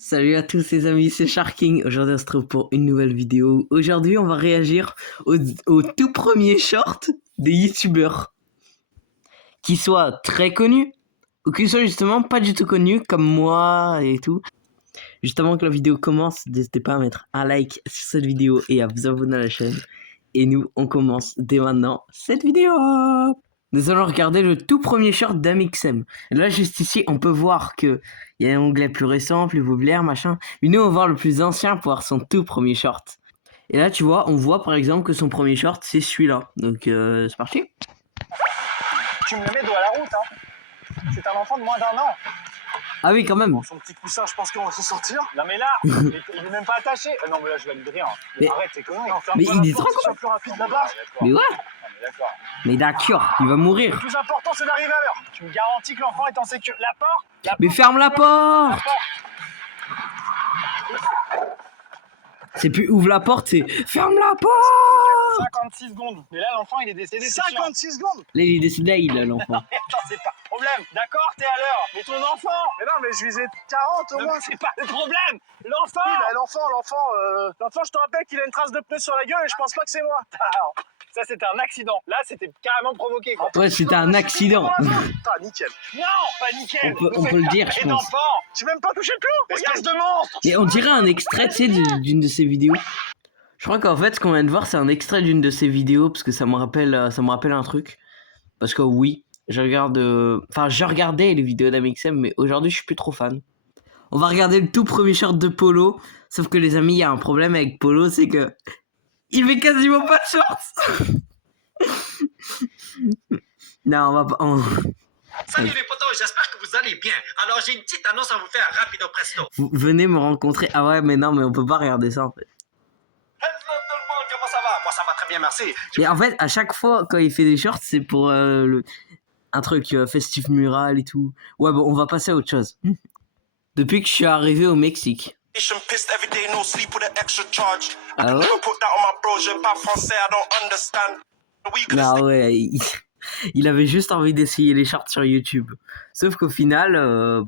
Salut à tous les amis, c'est Sharking. Aujourd'hui on se retrouve pour une nouvelle vidéo. Aujourd'hui on va réagir au tout premier short des youtubeurs. Qui soient très connus ou qui soient justement pas du tout connus comme moi et tout. Juste avant que la vidéo commence, n'hésitez pas à mettre un like sur cette vidéo et à vous abonner à la chaîne. Et nous on commence dès maintenant cette vidéo. Nous allons regarder le tout premier short d'Amixem. Là, juste ici, on peut voir qu'il y a un onglet plus récent, plus populaire, machin. Mais nous, on va voir le plus ancien pour voir son tout premier short. Et là, tu vois, on voit par exemple que son premier short, c'est celui-là. Donc, c'est parti. Tu me le mets dos à la route, hein. C'est un enfant de moins d'1 an. Ah oui, quand même. Bon, son petit coussin, je pense qu'on va s'en sortir. Non, mais là, il est même pas attaché. Non, mais là, je valide rien. Mais- Arrête, c'est connerie. Mais il est trop con. Plus rapide là-bas. Mais ouais. D'accord. Mais d'accord, il va Le mourir. plus important, c'est d'arriver à l'heure. Tu me garantis que l'enfant est en sécurité. La porte. Mais ferme la porte. C'est plus ouvre la porte, c'est ferme la porte. 56 secondes. Mais là, l'enfant, il est décédé. 56 secondes. Là, il est décédé, il a l'enfant. Attends, c'est pas le problème. D'accord, t'es à l'heure. Mais ton enfant. Mais non, mais je visais 40 au moins. C'est pas le problème. L'enfant. Oui, bah, l'enfant, je te rappelle qu'il a une trace de pneu sur la gueule et je pense pas que c'est moi. Alors, ça, c'était un accident. Là, c'était carrément provoqué, quoi. Ouais, c'était un accident. Ah, nickel. Non, pas nickel. On peut le dire, je pense. Tu m'as même pas touché le clou. Espèce de monstre. Et on dirait un extrait, tu sais, d'une de ses vidéos. Je crois qu'en fait, ce qu'on vient de voir, c'est un extrait d'une de ses vidéos, parce que ça me rappelle un truc. Parce que oui, je regardais les vidéos d'Amixem, mais aujourd'hui, je suis plus trop fan. On va regarder le tout premier short de Polo. Sauf que les amis, il y a un problème avec Polo, c'est que il fait quasiment pas de shorts. Non, on va pas... Salut les potos, j'espère que vous allez bien. Alors j'ai une petite annonce à vous faire rapido presto. Vous venez me rencontrer. Ah ouais, mais non, mais on peut pas regarder ça en fait. Hello tout le monde, comment ça va? Moi ça va très bien, merci. Et en fait, à chaque fois quand il fait des shorts, c'est pour un truc festif mural et tout. Ouais, bon, on va passer à autre chose. Depuis que je suis arrivé au Mexique. Ah ouais? Ah ouais, il avait juste envie d'essayer les shorts sur YouTube. Sauf qu'au final,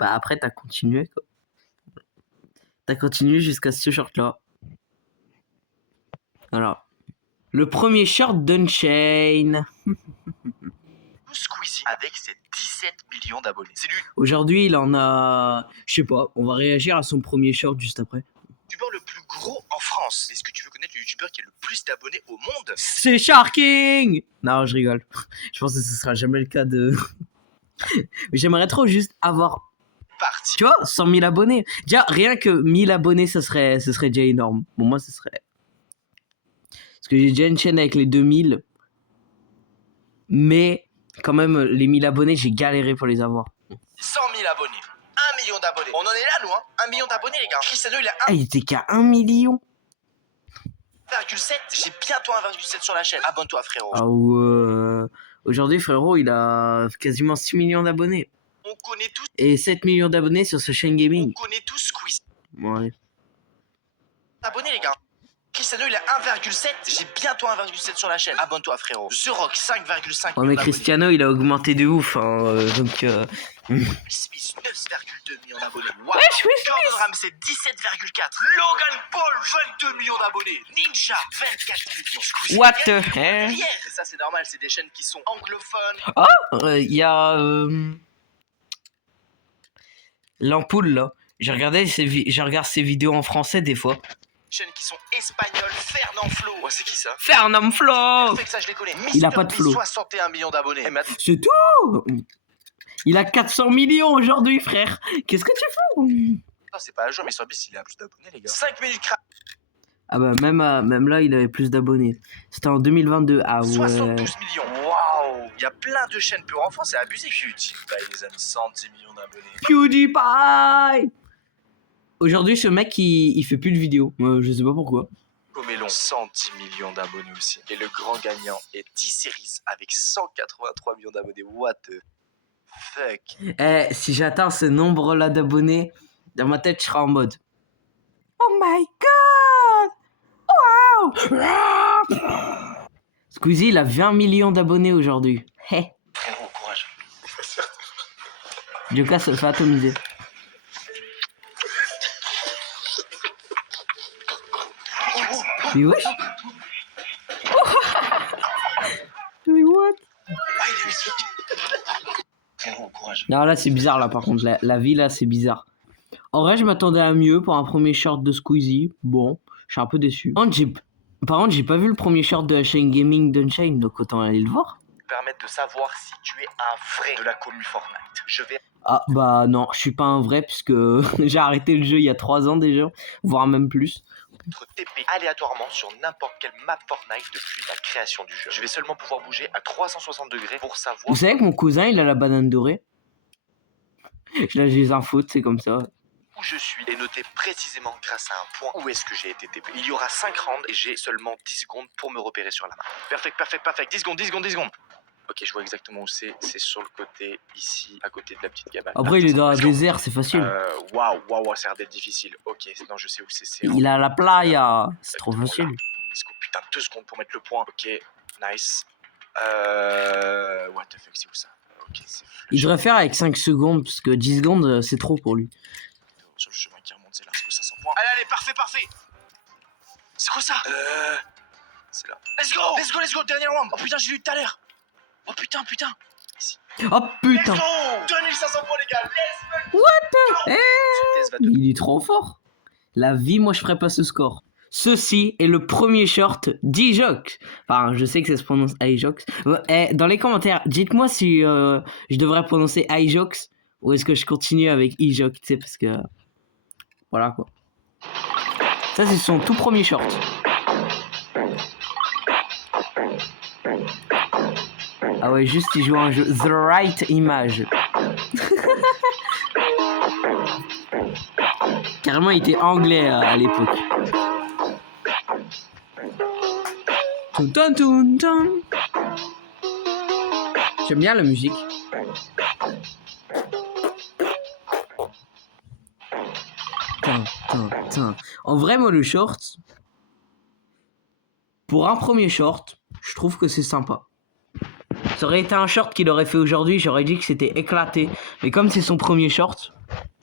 après t'as continué quoi. T'as continué jusqu'à ce short-là. Alors, le premier short d'Unchained. Squeezie avec ses 17 millions d'abonnés. C'est lui Aujourd'hui, il en a... Je sais pas, on va réagir à son premier short juste après. le youtubeur le plus gros en France. Est-ce que tu veux connaître le youtubeur qui a le plus d'abonnés au monde? C'est Sharking! Non, je rigole. Je pense que ce sera jamais le cas de... Mais j'aimerais trop juste avoir... Parti. Tu vois, 100 000 abonnés. Déjà, rien que 1000 abonnés, ce serait déjà énorme. Bon, moi, ce serait... Parce que j'ai déjà une chaîne avec les 2000. Mais, quand même, les 1000 abonnés, j'ai galéré pour les avoir. 100 000 abonnés. 1 million d'abonnés. On en est là, nous, hein. 1 million d'abonnés, les gars. Cristiano, il a Ah, il était qu'à 1 million. 1,7. J'ai bientôt 1,7 sur la chaîne. Abonne-toi, frérot. Ah ouais. Aujourd'hui, frérot, il a quasiment 6 millions d'abonnés. On connaît tous. Et 7 millions d'abonnés sur ce chaîne gaming. On connaît tous Squeezie. Ouais. Abonnés, les gars. Cristiano, il a 1,7. J'ai bientôt 1,7 sur la chaîne. Abonne-toi, frérot. The Rock, 5,5 Ouais, mais Cristiano, il a augmenté de ouf. Hein, donc... Smith, 9,2 millions d'abonnés. Wow. Wesh, wesh, Gordon Ramsay, 17,4. Logan Paul, 22 millions d'abonnés. Ninja, 24 millions. Squeezie, What the hell? derrière. Et ça, c'est normal, c'est des chaînes qui sont anglophones. Il y a... l'ampoule, là. Je regarde ses vidéos en français, des fois. Chaînes qui sont espagnoles. Fernand Flo. Ouais, c'est qui ça? Fernand Flo! C'est que ça, je les connais. Il a Mr. pas de flow. 61 millions d'abonnés. Eh, mais attends, C'est tout! Il a 400 millions aujourd'hui, frère. Qu'est-ce que tu fais? c'est pas à jour, mais sur Beast, il a plus d'abonnés, les gars. 5 minutes crap. Ah bah, même là, il avait plus d'abonnés. C'était en 2022. Ah ouais. 72 millions. Waouh. Il y a plein de chaînes pour enfants, c'est abusé. PewDiePie, les amis, 110 millions d'abonnés. PewDiePie! Aujourd'hui, ce mec, il fait plus de vidéos. Je sais pas pourquoi. Comelon, 110 millions d'abonnés aussi. Et le grand gagnant est T-Series avec 183 millions d'abonnés. What the fuck? Eh, si j'atteins ce nombre-là d'abonnés, dans ma tête, je serai en mode... Oh my god! Wow! Squeezie, il a 20 millions d'abonnés aujourd'hui. Hé. Frérot, courage. Jokas se fait atomiser. Mais wesh. Mais what? Non, là c'est bizarre là par contre, la vie là c'est bizarre. En vrai je m'attendais à mieux pour un premier short de Squeezie. Bon, je suis un peu déçu. Par contre j'ai pas vu le premier short de la chaîne Gaming d'Unchained, donc autant aller le voir. Permettre de savoir si tu es un vrai de la commu Fortnite. Je vais Ah bah non, je suis pas un vrai puisque j'ai arrêté le jeu il y a 3 ans déjà, voire même plus. être TP aléatoirement sur n'importe quelle map Fortnite depuis la création du jeu. Je vais seulement pouvoir bouger à 360 degrés pour savoir... Vous savez que mon cousin il a la banane dorée? Là j'ai les infos, c'est comme ça. Où je suis est noté précisément grâce à un point où est-ce que j'ai été TP. Il y aura 5 rounds et j'ai seulement 10 secondes pour me repérer sur la map. Perfect. 10 secondes. Ok, je vois exactement où c'est. C'est sur le côté, ici, à côté de la petite cabane. Après, il est dans le désert, c'est facile. Waouh, ça a l'air d'être difficile. Ok, non, je sais où c'est. Il a la playa. C'est trop facile. Let's go. Putain, 2 secondes pour mettre le point. Ok, nice. What the fuck, c'est où ça? Ok, c'est... Il devrait faire avec 5 secondes, parce que 10 secondes, c'est trop pour lui. Sur le chemin qui remonte, c'est là, parce que ça 100 points. Allez, parfait. C'est quoi ça? C'est là. Let's go, dernier round. Oh putain, j'ai eu tout à l'heure. Oh putain. Ici. Oh putain. 2500 points, les gars. Let's go. What the... Il est trop fort. La vie, moi, je ferais pas ce score. Ceci est le premier short d'Ijox. Enfin, je sais que ça se prononce Ijox. Dans les commentaires, dites-moi si je devrais prononcer Ijox ou est-ce que je continue avec Ijox, tu sais, parce que... Voilà, quoi. Ça, c'est son tout premier short. Ah ouais, juste il joue un jeu The Right Image. Carrément, il était anglais à l'époque. J'aime bien la musique. En vrai, moi, le short, pour un premier short, je trouve que c'est sympa. Ça aurait été un short qu'il aurait fait aujourd'hui, j'aurais dit que c'était éclaté. Mais comme c'est son premier short,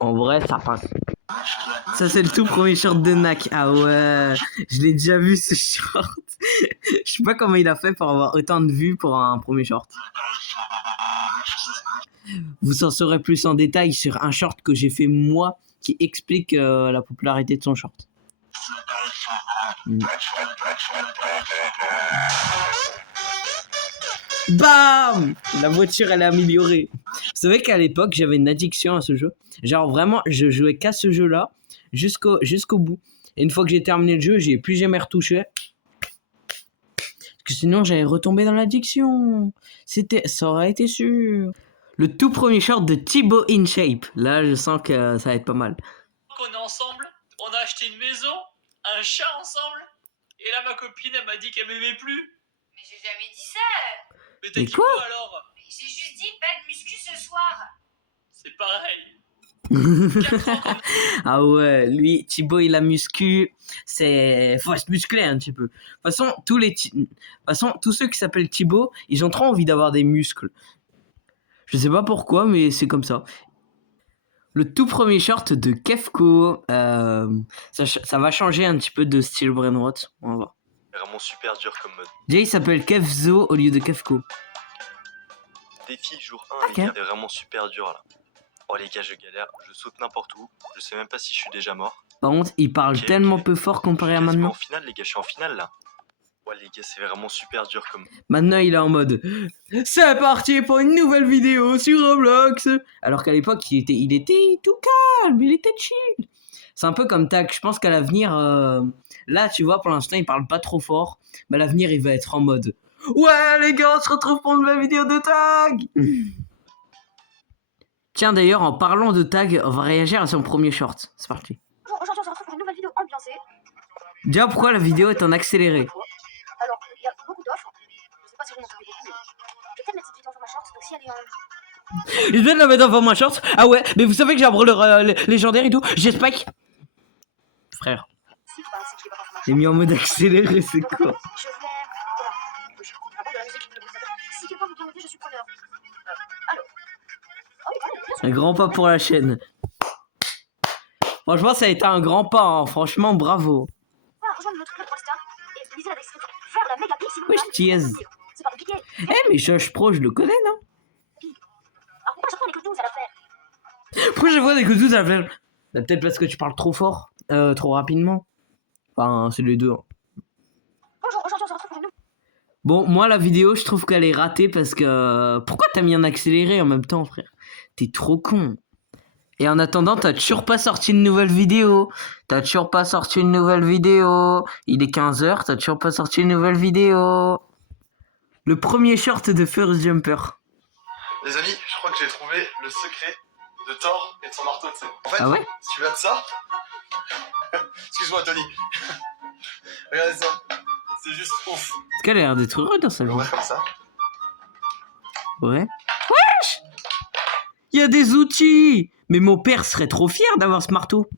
en vrai, ça passe. Ça, c'est le tout premier short de Nak. Ah ouais, je l'ai déjà vu ce short. Je sais pas comment il a fait pour avoir autant de vues pour un premier short. Vous en saurez plus en détail sur un short que j'ai fait moi qui explique la popularité de son short. Bam! La voiture, elle est améliorée. Vous savez qu'à l'époque, j'avais une addiction à ce jeu. Genre vraiment, je jouais qu'à ce jeu-là jusqu'au bout. Et une fois que j'ai terminé le jeu, j'ai plus jamais retouché. Parce que sinon, j'allais retomber dans l'addiction. Ça aurait été sûr. Le tout premier short de Thibaut InShape. Là, je sens que ça va être pas mal. On est ensemble, on a acheté une maison, un chat ensemble. Et là, ma copine, elle m'a dit qu'elle m'aimait plus. Mais j'ai jamais dit ça. Mais t'as Et dit quoi Mais alors? j'ai juste dit pas de muscu ce soir. C'est pareil. Ah ouais, lui, Thibaut, il a muscu. Faut se muscler un petit peu. De toute façon, tous ceux qui s'appellent Thibaut, ils ont trop envie d'avoir des muscles. Je sais pas pourquoi, mais c'est comme ça. Le tout premier short de Kefko, ça va changer un petit peu de style brainrot. On va voir. Vraiment super dur comme mode. Déjà, il s'appelle Kefzo au lieu de Kefko. Défi jour 1, Ok. les gars, c'est vraiment super dur là. Oh les gars, je galère, je saute n'importe où. Je sais même pas si je suis déjà mort. Par contre, il parle Ok, tellement ok. peu fort comparé à Quasiment maintenant. en finale, les gars, je suis en finale là. Ouais, les gars, c'est vraiment super dur comme. Maintenant, il est en mode c'est parti pour une nouvelle vidéo sur Roblox. Alors qu'à l'époque, il était tout calme, il était chill. C'est un peu comme Tag. Je pense qu'à l'avenir, là, tu vois, pour l'instant, il parle pas trop fort. Mais à l'avenir, il va être en mode ouais, les gars, on se retrouve pour une nouvelle vidéo de Tag. Tiens, d'ailleurs, en parlant de Tag, on va réagir à son premier short. C'est parti. Bonjour, aujourd'hui on se retrouve pour une nouvelle vidéo ambiancée. Déjà, pourquoi la vidéo est en accéléré? Alors, il y a beaucoup d'offres. Je sais pas si vous m'entendez beaucoup, mais je vais peut-être mettre cette vidéo en format short, donc si elle est en... Je viens de la mettre en format short. Ah ouais, mais vous savez que j'ai un brûleur légendaire et tout. J'ai Spike. Frère, Si, bah, c'est qu'il est pas en format j'ai short. mis en mode accéléré, c'est Donc, en quoi? fait, je vais... Voilà. Oui, on va voir de la musique, le bruxateur. Si quelqu'un veut bien m'aider, je suis preneur. Allô? Oh, oui, allez, bien sûr. Un grand pas pour la chaîne. Franchement, ça a été un grand pas, hein. Franchement, bravo. Voilà, rejoindre notre club Rockstar. utiliser la description. Faire la méga pixel. Wesh, Thiez. C'est pas compliqué. Eh, mais Josh Pro, je le connais, non? Alors pourquoi chaque fois on est que 12 à la faire? Pourquoi je vois des coups de ça fait... Bah, peut-être parce que tu parles trop fort, trop rapidement. Enfin, c'est les deux. Hein. Bonjour, aujourd'hui on se retrouve pour une nouvelle. Bon, moi, la vidéo, je trouve qu'elle est ratée parce que... Pourquoi t'as mis en accéléré en même temps, frère? T'es trop con. Et en attendant, t'as toujours pas sorti une nouvelle vidéo. T'as toujours pas sorti une nouvelle vidéo. Il est 15h, t'as toujours pas sorti une nouvelle vidéo. Le premier short de First Jumper. Les amis, je crois que j'ai trouvé le secret de Thor et de son marteau, tu sais. En fait, Ah ouais? si tu viens de ça... Excuse-moi, Tony. Regardez ça. C'est juste ouf. Est-ce qu'elle a l'air d'être heureux dans sa vie? Ouais, comme ça. Ouais. Wesh! Il y a des outils! Mais mon père serait trop fier d'avoir ce marteau.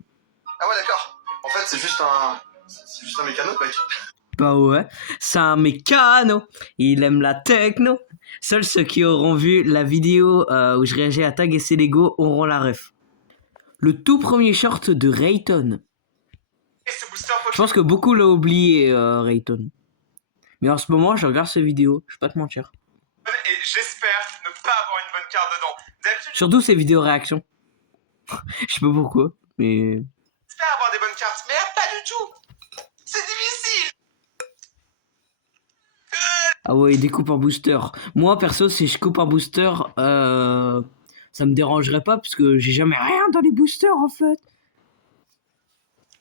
Ah ouais, d'accord. En fait, c'est juste un mécano, mec. Bah ouais, c'est un mécano. Il aime la techno. Seuls ceux qui auront vu la vidéo où je réagis à Tag et ses Lego auront la ref. Le tout premier short de Rayton. Je pense que beaucoup l'ont oublié, Rayton. Mais en ce moment, je regarde ces vidéos, je vais pas te mentir. Et j'espère ne pas avoir une bonne carte dedans. D'habitude, Surtout ces vidéos réactions. Je sais pas pourquoi, mais... j'espère avoir des bonnes cartes, mais pas du tout. C'est difficile. Ah ouais, il découpe en booster. Moi, perso, si je coupe un booster, ça me dérangerait pas, parce que j'ai jamais rien dans les boosters, en fait.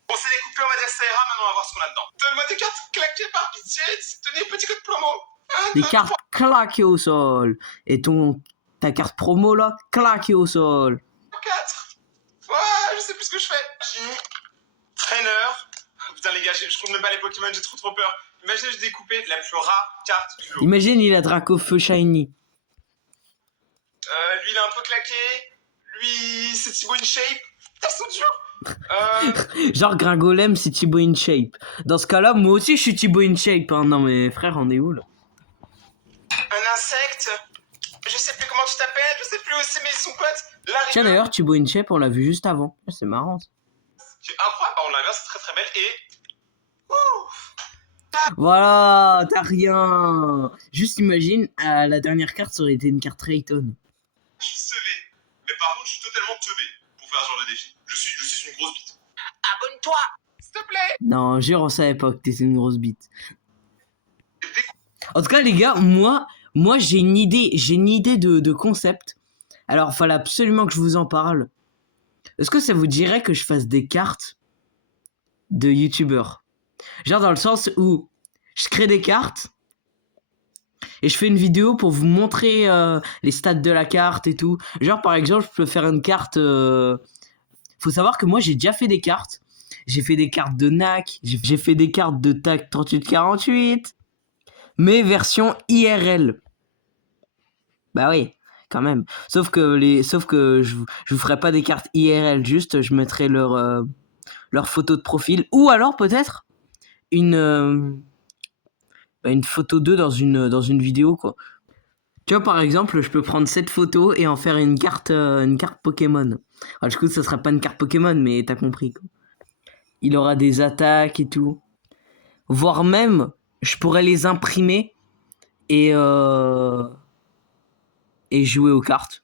Bon, c'est découpé, on va dire que ça ira. Maintenant, on va voir ce qu'on a dedans. Donne-moi des cartes claquées par pitié. Tenez, petit code promo. Des cartes claquées au sol. Et ta carte promo, là, claquée au sol. 4. Ouais, je sais plus ce que je fais. J'ai trainer. Putain, les gars, je trouve même pas les Pokémon, j'ai trop peur. Imaginez, je découpais la plus rare carte du lot. Imagine, il a Draco Feu Shiny. Lui, il est un peu claqué. Lui, c'est Thibaut InShape. Putain, ils sont durs. Genre Gringolem, c'est Thibaut InShape. Dans ce cas-là, moi aussi, je suis Thibaut InShape. Hein. Non, mais frère, on est où, là? Un insecte. Je sais plus comment tu t'appelles, je sais plus aussi, mais ils sont potes. Larry Tiens, d'ailleurs, Thibaut InShape, on l'a vu juste avant. C'est marrant, ça. C'est incroyable, par contre, l'inverse, c'est très belle. Et. Ouf. Voilà, t'as rien. Juste imagine, la dernière carte, ça aurait été une carte Rayton. Je suis sevé. Mais par contre, je suis totalement teubé pour faire ce genre de défi. Je suis une grosse bite. Abonne-toi, s'il te plaît. Non, jure, on savait pas que t'étais une grosse bite. En tout cas, les gars, moi j'ai une idée de concept. Alors, fallait absolument que je vous en parle. Est-ce que ça vous dirait que je fasse des cartes de youtubeurs? Genre dans le sens où je crée des cartes et je fais une vidéo pour vous montrer les stats de la carte et tout. Genre par exemple, je peux faire une carte... Faut savoir que moi j'ai déjà fait des cartes. J'ai fait des cartes de NAC, j'ai fait des cartes de TAC 3848. Mais version IRL. Bah oui, quand même. Sauf que je vous ferai pas des cartes IRL, juste je mettrai leur photo de profil. Ou alors peut-être une photo d'eux dans une vidéo, quoi. Tu vois, par exemple, je peux prendre cette photo et en faire une carte Pokémon. Alors, du coup, ça sera pas une carte Pokémon, mais t'as compris, quoi. Il aura des attaques et tout. Voire même, je pourrais les imprimer et jouer aux cartes.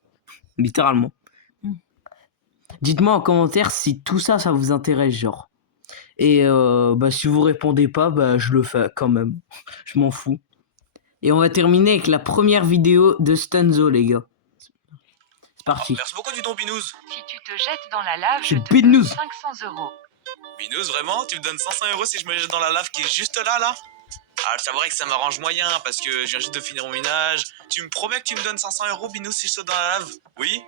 Littéralement. Dites-moi en commentaire si tout ça, ça vous intéresse, genre. Et si vous répondez pas, je le fais quand même. Je m'en fous. Et on va terminer avec la première vidéo de Stanzo, les gars. C'est parti. Merci beaucoup du don, Binous. Si tu te jettes dans la lave, Je je te Binous. donne 500 €. Binous, vraiment? Tu me donnes 500 € si je me jette dans la lave qui est juste là? Ah, c'est vrai que ça m'arrange moyen parce que je viens juste de finir mon minage. Tu me promets que tu me donnes 500 € Binous si je saute dans la lave? Oui?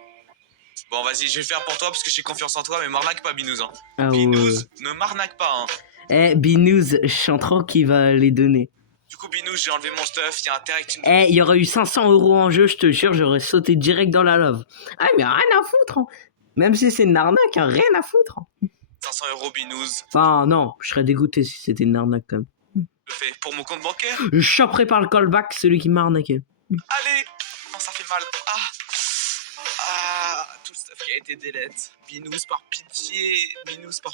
Bon, vas-y, je vais le faire pour toi parce que j'ai confiance en toi, mais m'arnaque pas, Binous. Hein. Ah Binous, ne m'arnaque pas. Hein. Eh, Binous, je sens trop qu'il va les donner. Du coup, Binous, j'ai enlevé mon stuff. Il y a intérêt que tu me... Eh, il y aurait eu 500 € en jeu, je te jure, j'aurais sauté direct dans la lave. Ah, mais rien à foutre. Hein. Même si c'est une arnaque, hein, rien à foutre. Hein. 500 € Binous. Enfin, non, je serais dégoûté si c'était une arnaque quand même. Je le fais pour mon compte bancaire. Je choperai par le callback celui qui m'a arnaqué. Allez. Non, ça fait mal. Ah, tout le stuff qui a été delete. Binous, par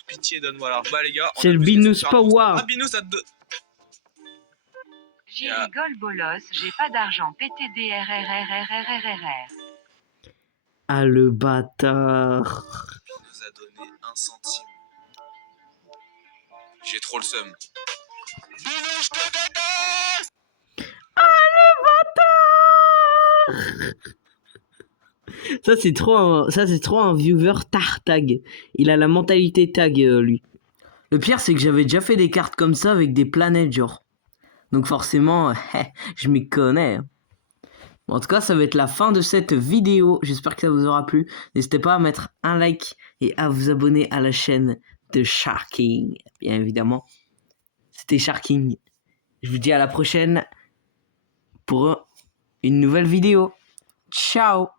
pitié, donne-moi là. Bah, les gars. C'est le Binous Power. Ah, Binous, J'y rigole bolos, j'ai pas d'argent PTDRRRRRRR. Ah le bâtard. Il nous a donné 1 centime. J'ai trop le seum. Bisous, je te déteste. Ça c'est trop un viewer tag. Il a la mentalité tag lui. Le pire c'est que j'avais déjà fait des cartes comme ça avec des planètes genre. Donc forcément je m'y connais. Bon, en tout cas ça va être la fin de cette vidéo. J'espère que ça vous aura plu. N'hésitez pas à mettre un like et à vous abonner à la chaîne de Sharking. Bien évidemment. C'était Sharking. Je vous dis à la prochaine pour une nouvelle vidéo. Ciao.